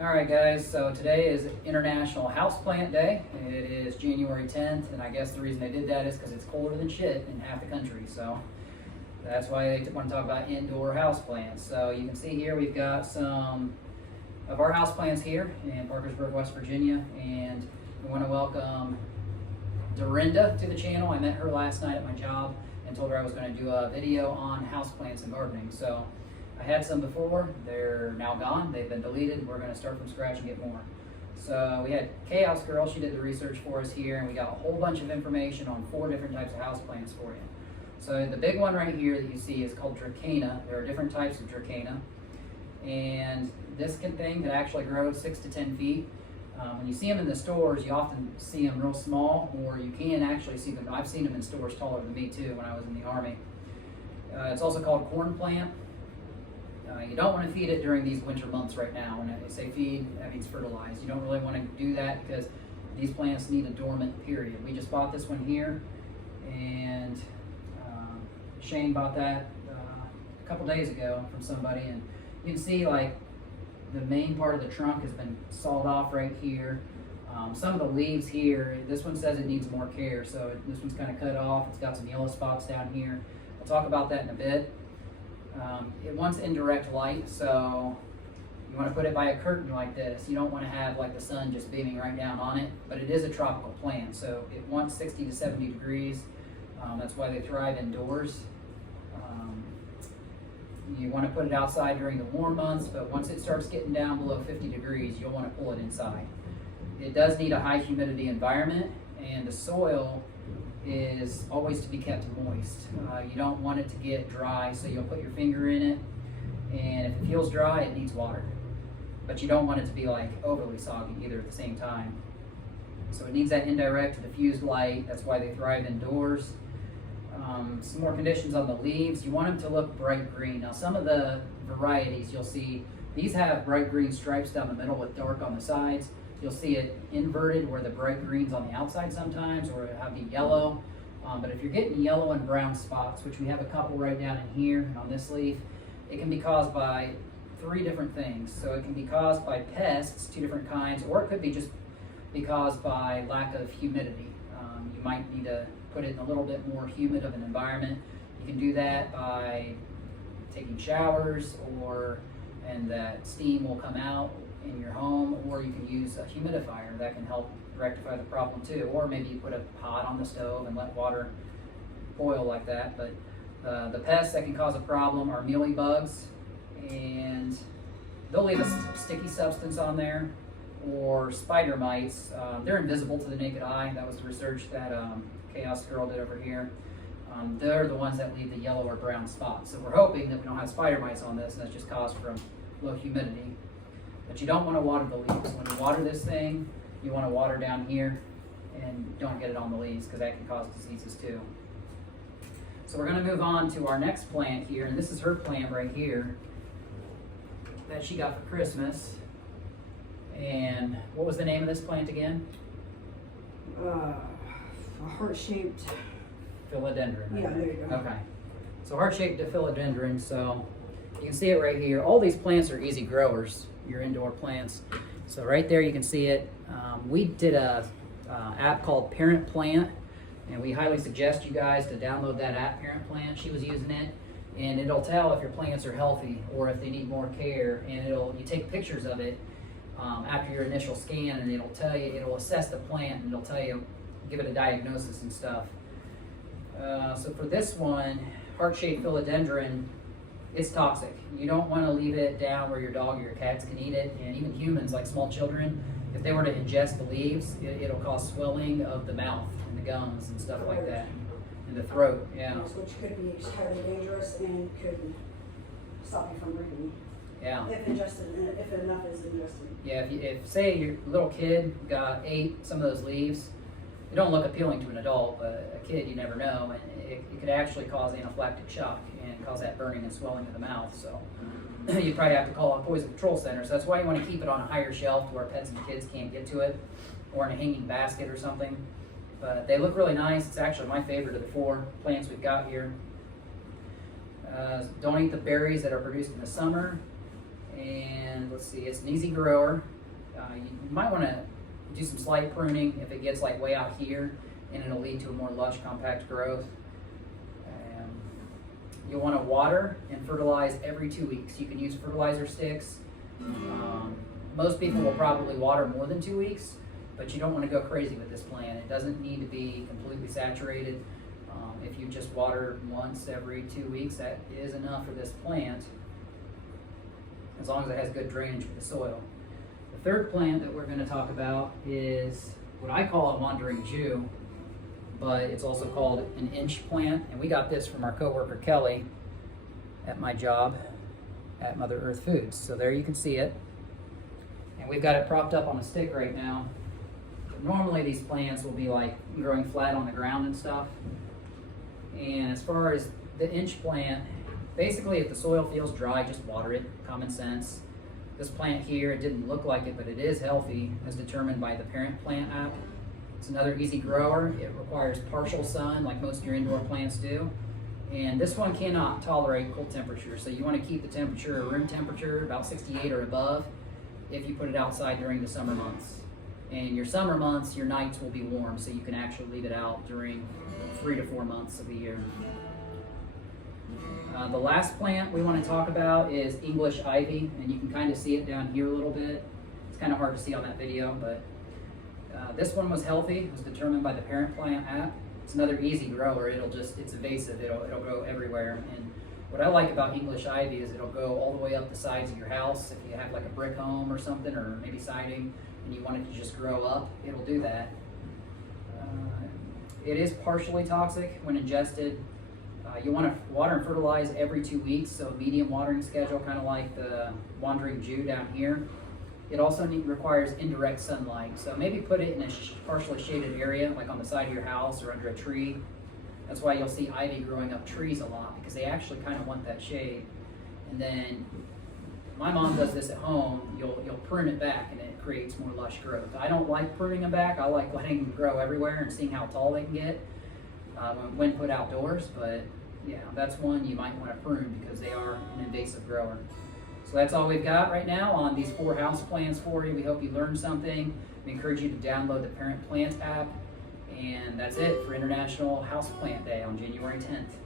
Alright guys, so today is International Houseplant Day. It is January 10th, and I guess the reason they did that is because it's colder than shit in half the country. So that's why they want to talk about indoor houseplants. So you can see here we've got some of our houseplants here in Parkersburg, West Virginia, and we want to welcome Dorinda to the channel. I met her last night at my job and told her I was going to do a video on houseplants and gardening. So I had some before, they're now gone, they've been deleted. We're going to start from scratch and get more. So we had Chaos Girl, she did the research for us here, and we got a whole bunch of information on 4 different types of houseplants for you. So the big one right here that you see is called Dracaena. There are different types of Dracaena, and this thing can actually grow 6 to 10 feet. When you see them in the stores, you often see them real small, or you can actually see them. I've seen them in stores taller than me too when I was in the Army. It's also called corn plant. You don't want to feed it during these winter months right now. When I say feed, that means fertilize. You don't really want to do that because these plants need a dormant period. We just bought this one here, and Shane bought that a couple days ago from somebody, and you can see like the main part of the trunk has been sawed off right here. Some of the leaves here, this one says it needs more care, so this one's kind of cut off. It's got some yellow spots down here. I'll talk about that in a bit. It wants indirect light, so you want to put it by a curtain like this. You don't want to have like the sun just beaming right down on it, but it is a tropical plant, so it wants 60 to 70 degrees. That's why they thrive indoors. You want to put it outside during the warm months, but once it starts getting down below 50 degrees, you'll want to pull it inside. It does need a high humidity environment, and the soil is always to be kept moist. You don't want it to get dry, so you'll put your finger in it, and if it feels dry, it needs water. But you don't want it to be like overly soggy either at the same time. So it needs that indirect diffused light. That's why they thrive indoors. Some more conditions on the leaves. You want them to look bright green. Now some of the varieties you'll see, these have bright green stripes down the middle with dark on the sides. You'll see it inverted where the bright green's on the outside sometimes, or it'll have the yellow. But if you're getting yellow and brown spots, which we have a couple right down in here and on this leaf, it can be caused by 3 different things. So it can be caused by pests, 2 different kinds, or it could be just be caused by lack of humidity. You might need to put it in a little bit more humid of an environment. You can do that by taking showers, and that steam will come out in your home, or you can use a humidifier that can help rectify the problem too. Or maybe you put a pot on the stove and let water boil like that. But the pests that can cause a problem are mealybugs, and they'll leave a sticky substance on there, or spider mites. They're invisible to the naked eye. That was the research that Chaos Girl did over here. They're the ones that leave the yellow or brown spots. So we're hoping that we don't have spider mites on this, and that's just caused from low humidity. But you don't want to water the leaves. When you water this thing, you want to water down here, and don't get it on the leaves because that can cause diseases too. So we're going to move on to our next plant here, and this is her plant right here that she got for Christmas. And what was the name of this plant again? A heart-shaped Philodendron. Right? Yeah, there you go. Okay. So heart-shaped philodendron. So you can see it right here. All these plants are easy growers, your indoor plants. So right there you can see it. We did a app called Parent Plant, and we highly suggest you guys to download that app, Parent Plant. She was using it, and it'll tell if your plants are healthy or if they need more care, and you take pictures of it after your initial scan, and it'll tell you, it'll assess the plant, and it'll tell you, give it a diagnosis and stuff. So for this one, heart-shaped philodendron, it's toxic. You don't want to leave it down where your dog or your cats can eat it, and even humans, like small children, if they were to ingest the leaves, it'll cause swelling of the mouth and the gums and stuff like that, and the throat, yeah. Which could be highly dangerous and could stop you from breathing. Yeah. If enough is ingested. Yeah, if say your little kid ate some of those leaves, it don't look appealing to an adult, but a kid, you never know, and it could actually cause anaphylactic shock and cause that burning and swelling of the mouth. So you probably have to call a poison control center. So that's why you want to keep it on a higher shelf to where pets and kids can't get to it, or in a hanging basket or something. But they look really nice. It's actually my favorite of the 4 plants we've got here. Don't eat the berries that are produced in the summer. And let's see, it's an easy grower. You might want to do some slight pruning if it gets like way out here, and it'll lead to a more lush, compact growth. You'll want to water and fertilize every 2 weeks. You can use fertilizer sticks. Most people will probably water more than 2 weeks, but you don't want to go crazy with this plant. It doesn't need to be completely saturated. If you just water once every 2 weeks, that is enough for this plant, as long as it has good drainage with the soil. The third plant that we're going to talk about is what I call a wandering Jew, but it's also called an inch plant, and we got this from our coworker Kelly at my job at Mother Earth Foods. So there you can see it, and we've got it propped up on a stick right now. Normally these plants will be like growing flat on the ground and stuff, and as far as the inch plant, basically if the soil feels dry, just water it, common sense. This plant here, it didn't look like it, but it is healthy as determined by the parent plant app. It's another easy grower. It requires partial sun like most of your indoor plants do. And this one cannot tolerate cold temperatures. So you want to keep the temperature, room temperature, about 68 or above if you put it outside during the summer months. And your summer months, your nights will be warm, so you can actually leave it out during 3 to 4 months of the year. The last plant we want to talk about is English ivy, and you can kind of see it down here a little bit. It's kind of hard to see on that video, but this one was healthy. It was determined by the parent plant app. It's another easy grower. It's invasive. It'll go everywhere. And what I like about English ivy is it'll go all the way up the sides of your house. If you have like a brick home or something, or maybe siding, and you want it to just grow up, it'll do that. It is partially toxic when ingested. You want to water and fertilize every 2 weeks, so a medium watering schedule, kind of like the wandering Jew down here. It also requires indirect sunlight, so maybe put it in a partially shaded area, like on the side of your house or under a tree. That's why you'll see ivy growing up trees a lot, because they actually kind of want that shade. And then, my mom does this at home. You'll prune it back, and it creates more lush growth. I don't like pruning them back. I like letting them grow everywhere and seeing how tall they can get when put outdoors. But yeah, that's one you might want to prune because they are an invasive grower. So that's all we've got right now on these 4 house plants for you. We hope you learned something. We encourage you to download the Parent Plant app. And that's it for International Houseplant Day on January 10th.